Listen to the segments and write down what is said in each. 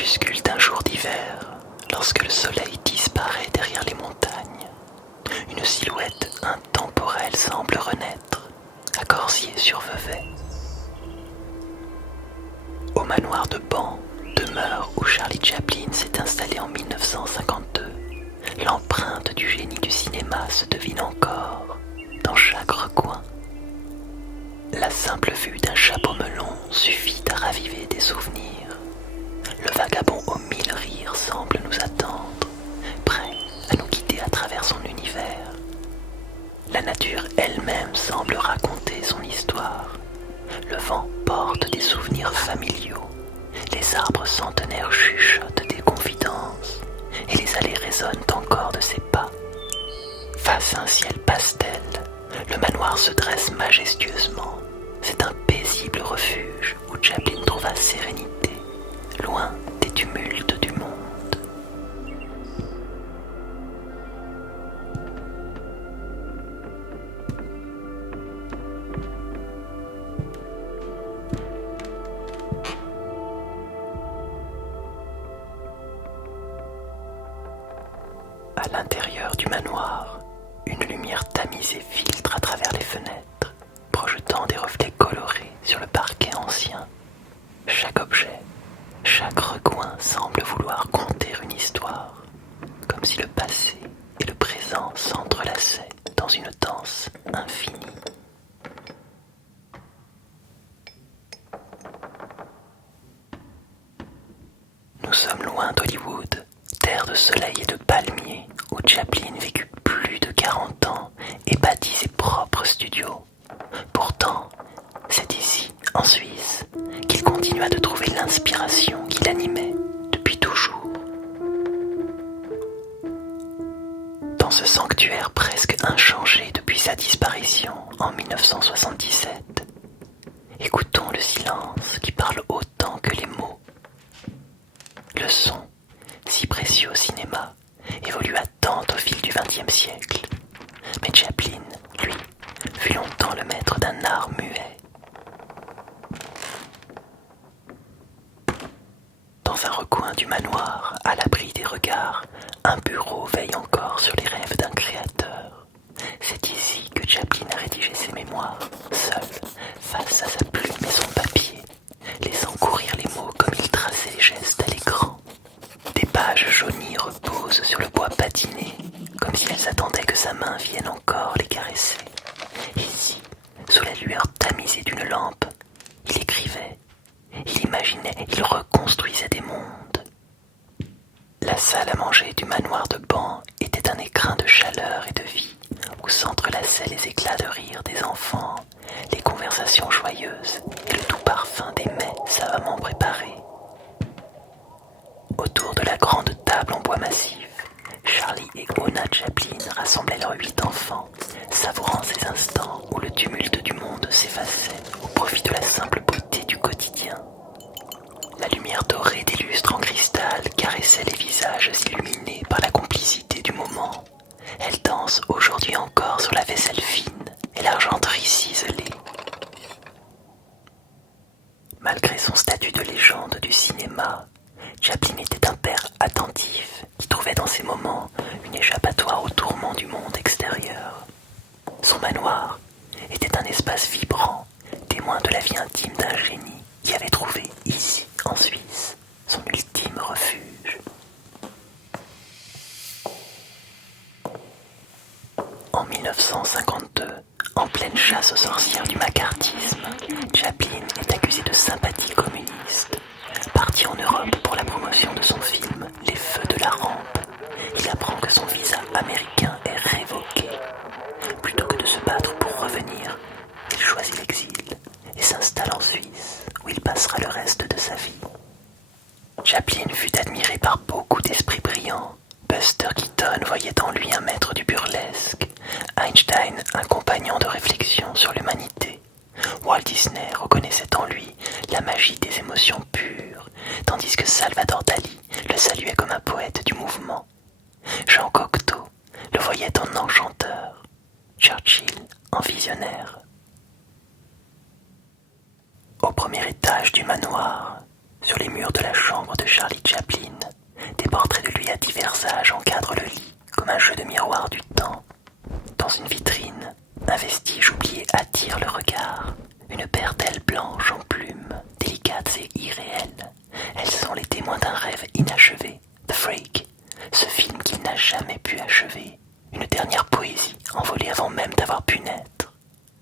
crépuscule d'un jour d'hiver, lorsque le soleil disparaît derrière les montagnes, une silhouette intemporelle semble renaître, à Corsier sur Vevey. Au manoir de Ban, demeure où Charlie Chaplin s'est installé en 1952, l'empreinte du génie du cinéma se devine encore dans chaque recoin. La simple vue d'un chapeau melon suffit à raviver des souvenirs. Le vagabond aux mille rires semble nous attendre, prêt à nous guider à travers son univers. La nature elle-même semble raconter son histoire. Le vent porte des souvenirs familiaux. Les arbres centenaires chuchotent des confidences, et les allées résonnent encore de ses pas. Face à un ciel pastel, le manoir se dresse majestueusement. C'est un paisible refuge où Chaplin trouva sérénité, loin des tumultes du monde. À l'intérieur du manoir, une lumière tamisée filtre à travers les fenêtres, projetant des reflets colorés sur le parquet ancien. Chaque objet, chaque recoin semble vouloir conter une histoire, comme si le passé et le présent s'entrelaçaient dans une danse infinie. Nous sommes loin d'Hollywood, terre de soleil et de palmiers, où Chaplin vécut plus de 40 ans et bâtit ses propres studios. Pourtant, c'est ici, en Suisse, qu'il continua de trouver l'inspiration qui l'animait depuis toujours. Dans ce sanctuaire presque inchangé depuis sa disparition en 1977, écoutons le silence qui parle autant que les mots. Le son, si précieux au cinéma, évolua tant au fil du XXe siècle. Mais Chaplin, lui, fut longtemps le maître d'un art muet. Dans un recoin du manoir, à l'abri des regards, un bureau veille encore sur les rêves d'un créateur. C'est ici que Chaplin a rédigé ses mémoires, seul, face à sa plume et son papier, laissant courir les mots comme il traçait les gestes à l'écran. Des pages jaunies reposent sur le bois patiné, comme si elles attendaient que sa main vienne encore les caresser. Ici, sous la lueur tamisée d'une lampe, il écrivait, il imaginait, il reconstruisait des mondes. La salle à manger du manoir de Ban était un écrin de chaleur et de vie, où s'entrelaçaient les éclats de rire des enfants, les conversations joyeuses et le doux parfum des mets savamment préparés. Autour de la grande table en bois massif, Charlie et Ona Chaplin rassemblaient leurs 8 enfants, savourant ces instants où le tumulte du monde s'effaçait au profit de la simple beauté du quotidien. La lumière dorée des lustres en cristal caressait les visages illuminés par la complicité du moment. Elle danse aujourd'hui encore sur la vaisselle fine et l'argenterie ciselée. Malgré son statut de légende du cinéma, Chaplin était un père attentif qui trouvait dans ces moments une échappatoire aux tourments du monde extérieur. Son manoir était un espace vibrant, témoin de la vie intime d'un génie qui avait trouvé ici, en Suisse, son ultime refuge. En 1952, en pleine chasse aux sorcières du macartisme, Chaplin est accusé de sympathie communiste. Parti en Europe pour la promotion de son film « Les Feux de la Rampe », il apprend que son visa américain est révoqué. Plutôt que de se battre pour revenir, il choisit l'exil et s'installe en Suisse, où il passera le reste de sa vie. Chaplin fut admiré par beaucoup d'esprits brillants. Buster Keaton voyait en lui un maître du burlesque, Einstein un compagnon de réflexion sur l'humanité. Walt Disney reconnaissait en lui la magie des émotions pures, tandis que Salvador Dali le saluait comme un poète du mouvement. Jean Cocteau le voyait en enchanteur, Churchill en visionnaire. Au premier étage du manoir, sur les murs de la chambre de Charlie Chaplin, corsage encadre le lit comme un jeu de miroir du temps. Dans une vitrine, un vestige oublié attire le regard. Une paire d'ailes blanches en plumes, délicates et irréelles. Elles sont les témoins d'un rêve inachevé. The Freak, ce film qu'il n'a jamais pu achever. Une dernière poésie envolée avant même d'avoir pu naître.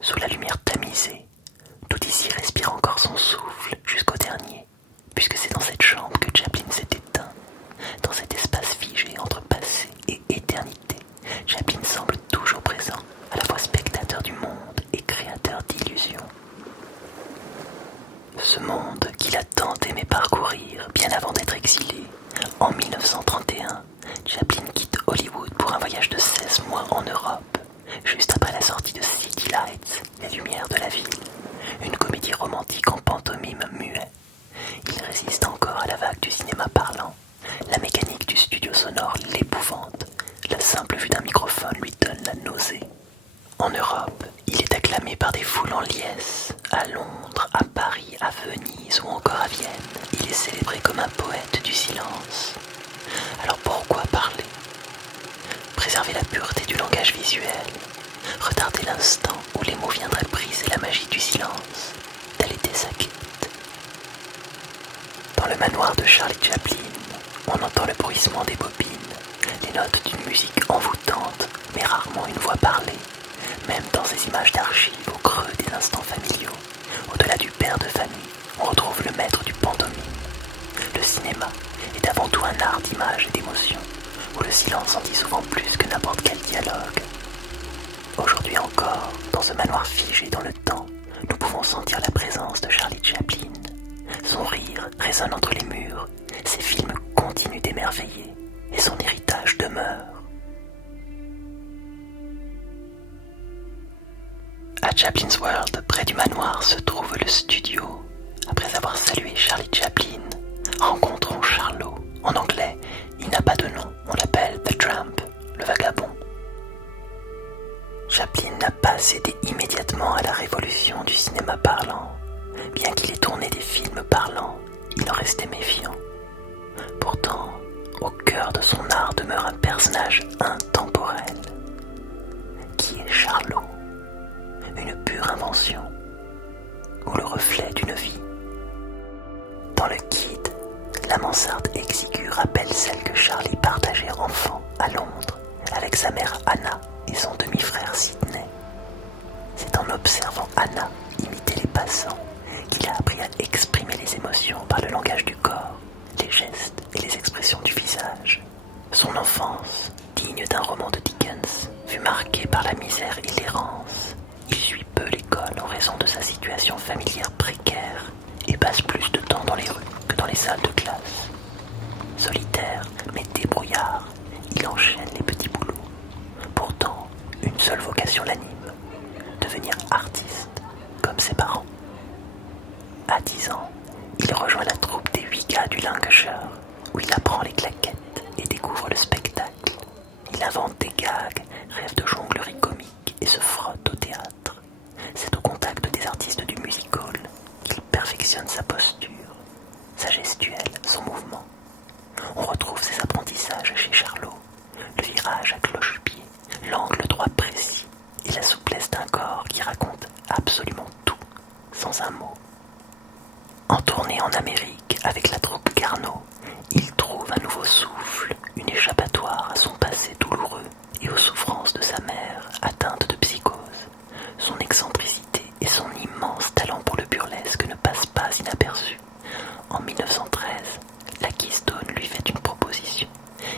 Sous la lumière tamisée, tout ici respire encore son souffle jusqu'au dernier, puisque c'est dans cette chambre que Chaplin s'est éteint. Dans cet espace figé entre passé et éternité, Chaplin semble toujours présent, à la fois spectateur du monde et créateur d'illusions. Ce monde qu'il a tant aimé parcourir bien avant d'être exilé, en 1931, Chaplin quitte Hollywood pour un voyage de 16 mois en Europe, juste après la sortie de City Lights, Les Lumières de la Ville, une comédie romantique en pantomime muet. Il résiste encore à la vague du cinéma parlant. La mécanique du studio sonore l'épouvante. La simple vue d'un microphone lui donne la nausée. En Europe, il est acclamé par des foules en liesse. À Londres, à Paris, à Venise ou encore à Vienne, il est célébré comme un poète du silence. Alors pourquoi parler? Préserver la pureté du langage visuel, retarder l'instant où les mots viendraient briser la magie du silence, telle était sa quête. Dans le manoir de Charlie Chaplin, on entend le bruissement des bobines, les notes d'une musique envoûtante, mais rarement une voix parlée. Même dans ces images d'archives au creux des instants familiaux, au-delà du père de famille, on retrouve le maître du pantomime. Le cinéma est avant tout un art d'image et d'émotion, où le silence en dit souvent plus que n'importe quel dialogue. Aujourd'hui encore, dans ce manoir figé dans le temps, nous pouvons sentir la présence de Charlie Chaplin. Son rire résonne entre les murs, ses films continuent d'émerveiller, et son héritage demeure. À Chaplin's World, près du manoir, se trouve le studio. Après avoir salué Charlie Chaplin, rencontrons Charlot. En anglais, il n'a pas de nom, on l'appelle The Tramp, le vagabond. Chaplin n'a pas cédé immédiatement à la révolution du cinéma parlant. Bien qu'il ait tourné des films parlants, il en restait méfiant. Pourtant, au cœur de son art demeure un personnage intemporel. Qui est Charlot? Une pure invention, ou le reflet d'une vie. Dans le Kid, la mansarde exiguë rappelle celle que Charlie partageait enfant à Londres avec sa mère Anna et son demi-frère Sidney. C'est en observant Anna imiter les passants qu'il a appris à exprimer les émotions par le langage du corps, les gestes et les expressions du visage. Son enfance, digne d'un roman de Dickens, fut marquée par la misère et l'errance. Il suit peu l'école en raison de sa situation familière précaire et passe plus de temps dans les rues que dans les salles de classe. Solitaire mais débrouillard, il enchaîne les petits boulots. Pourtant, une seule vocation l'anime, devenir artiste, comme ses parents. À 10 ans, il rejoint la troupe des 8 gars du Lancashire, où il apprend les claquettes et découvre le spectacle. Il invente des gags, rêve de jonglerie comique et se frotte au théâtre. C'est au contact des artistes du music hall qu'il perfectionne sa posture, sa gestuelle, son mouvement. On retrouve ses apprentissages chez Charlot, le virage à cloche-pied, l'angle droit précis et la souplesse d'un corps qui raconte absolument tout, sans un mot. En tournée en Amérique avec la troupe Carnot, il trouve un nouveau souffle, une échappatoire à son passé douloureux et aux souffrances de sa mère atteinte de psychose. Son excentricité et son immense talent pour le burlesque ne passent pas inaperçus. En 1913, la Keystone lui fait une proposition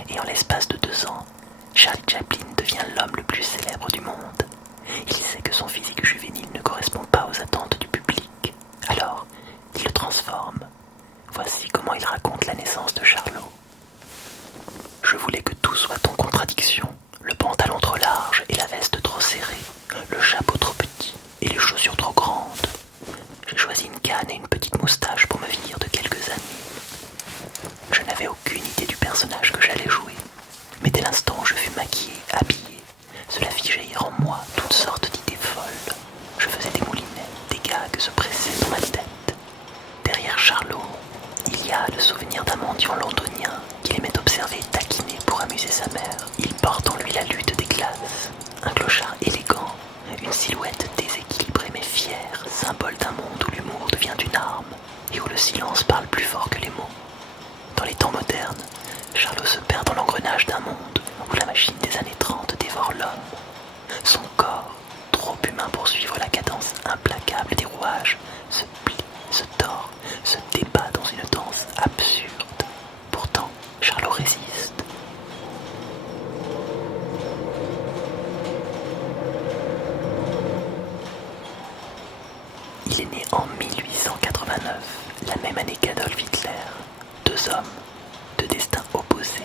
et en l'espace de 2 ans, Charlie Chaplin devient l'homme le plus célèbre du monde. Il sait que son physique juvénile ne correspond pas aux attentes du public. Alors, il le transforme. Voici comment il raconte la naissance de Charlot. Je voulais que tout soit en contradiction. Le pantalon trop large et la veste trop serrée, le chapeau trop petit et les chaussures trop grandes. J'ai choisi une canne et une petite moustache pour me vieillir de quelques années. Je n'avais aucune idée du personnage que j'allais jouer, mais dès l'instant où je fus maquillé, habillé, cela fit jaillir en moi toutes sortes d'idées folles. Je faisais des moulinettes, des gags se pressaient dans ma tête. Derrière Charlot, il y a le souvenir d'un mendiant londonien qu'il aimait observer et taquiner pour amuser d'un monde où la machine des années 30 dévore l'homme. Son corps, trop humain pour suivre la cadence implacable des rouages, se plie, se tord, se débat dans une danse absurde. Pourtant, Charlot résiste. Il est né en 1889, la même année qu'Adolf Hitler. Deux hommes, deux destins opposés.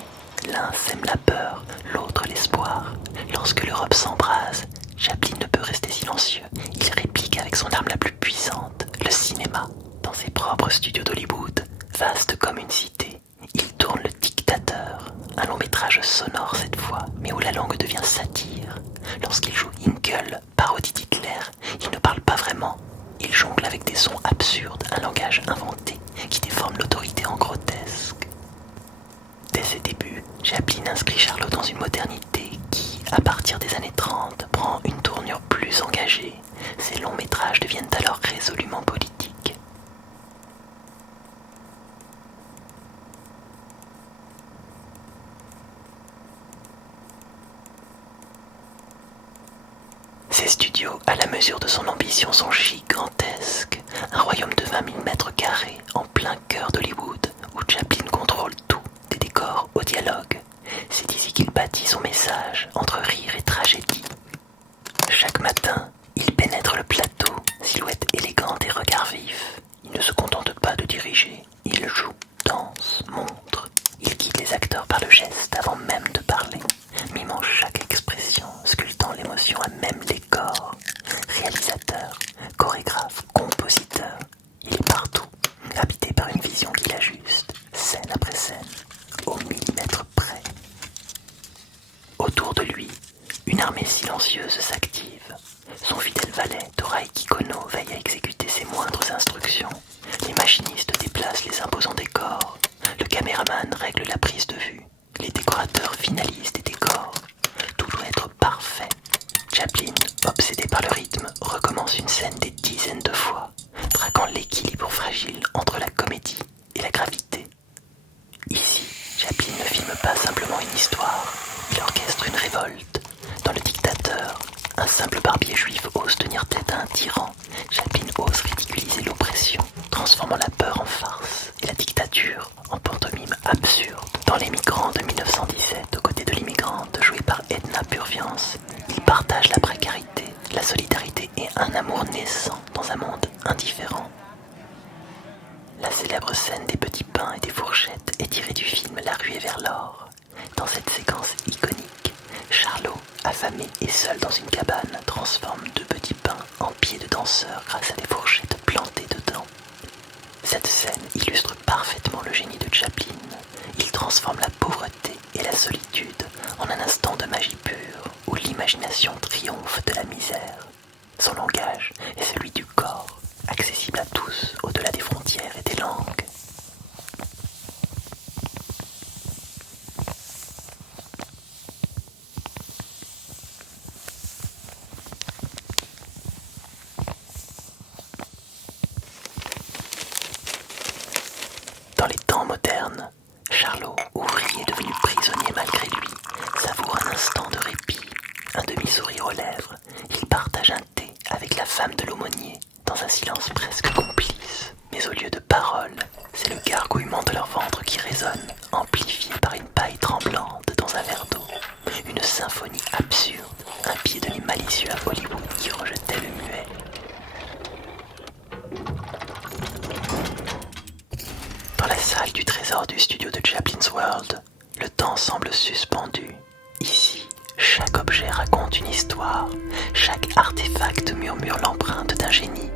L'un sème la peur, l'autre l'espoir. Lorsque l'Europe s'embrase, Chaplin ne peut rester silencieux. Il réplique avec son arme la plus puissante, le cinéma. Dans ses propres studios d'Hollywood, vaste comme une cité, il tourne Le Dictateur, un long métrage sonore cette fois, mais où la langue devient satire. Lorsqu'il joue Hinkel, parodie d'Hitler, il ne parle pas vraiment. Il jongle avec des sons absurdes, un langage inventé qui déforme l'autorité en grotesque. Dès ses débuts, Chaplin inscrit Charlot dans une modernité qui, à partir des années 30, prend une tournure plus engagée. Ses longs métrages deviennent alors résolument politiques. Ses studios, à la mesure de son ambition, sont gigantesques. Un royaume de 20 000 mètres carrés, en plein cœur d'Hollywood, où Chaplin contrôle tout, des décors au dialogue. C'est ici qu'il bâtit son message, entre rire et tragédie. Chaque matin, il pénètre le plateau, silhouette élégante et regard vif. Il ne se contente pas de diriger, il joue, danse, montre. Il guide les acteurs par le geste avant même de parler, mimant chaque expression, sculptant l'émotion à même les corps. Réalisateur, chorégraphe, compositeur, il est partout, habité par une vision qui l'ajuste, scène après scène, au millimètre près. Autour de lui, une armée silencieuse s'active. Son fidèle valet, Torai Kikono, veille à exécuter ses moindres instructions. Les machinistes déplacent les imposants décors. Le caméraman règle la prise de vue. Les décorateurs finalisent des décors. Tout doit être parfait. Chaplin, obsédé par le rythme, recommence une scène des dizaines de fois, traquant l'équilibre fragile entre la comédie et la gravité. Ici, Chaplin ne filme pas simplement une histoire, il orchestre une révolte. Dans Le Dictateur, un simple barbier juif ose tenir tête à un tyran. Chaplin ose ridiculiser l'oppression, transformant la peur en farce et la dictature en pantomime absurde. Dans Les Migrants de 1917, aux côtés de l'immigrante jouée par Edna Purviance, il partage la précarité, la solidarité et un amour naissant dans un monde indifférent. La célèbre scène des petits pains et des fourchettes est tirée du film La ruée vers l'or. Dans cette séquence iconique, Charlot, affamé et seul dans une cabane, transforme deux petits pains en pieds de danseurs grâce à des fourchettes plantées dedans. Cette scène illustre parfaitement le génie de Chaplin. Il transforme la pauvreté et la solitude en un instant de magie pure, où l'imagination triomphe de la misère. Son langage est celui du corps, accessible à tous au-delà des frontières et des langues. Dans les temps modernes, Charlot, ouvrier devenu prisonnier malgré lui, savoure un instant de répit, un demi-sourire aux lèvres. Il partage un thé avec la femme de l'aumônier, dans un silence presque complice. Mais au lieu de paroles, c'est le gargouillement de leur ventre qui résonne, amplifié par une paille tremblante dans un verre d'eau. Une symphonie absurde, un pied de nez malicieux à Hollywood qui rejetait le muet. Dans la salle du trésor du studio de Chaplin's World, le temps semble suspendu. Ici, chaque objet raconte une histoire, chaque artefact murmure l'empreinte d'un génie.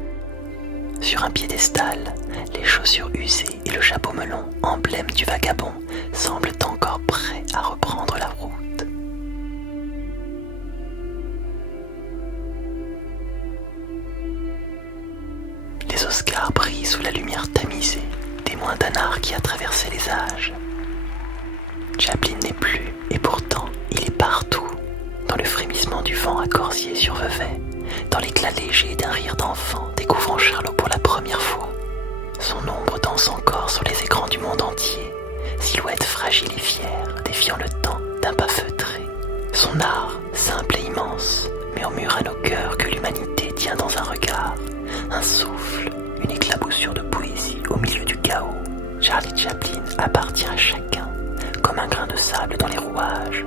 Sur un piédestal, les chaussures usées et le chapeau melon, emblème du vagabond, semblent encore prêts à reprendre la route. Les Oscars brillent sous la lumière tamisée, témoin d'un art qui a traversé les âges. Chaplin n'est plus, et pourtant, il est partout. Dans le frémissement du vent à Corsier sur Vevey, dans l'éclat léger d'un rire d'enfant découvrant Charlot pour la première fois. Son ombre danse encore sur les écrans du monde entier, silhouette fragile et fière, défiant le temps Son art, simple et immense, murmure à nos cœurs que l'humanité tient dans un regard, un souffle, une éclaboussure de poésie au milieu du chaos. Charlie Chaplin appartient à chacun, comme un grain de sable dans les rouages,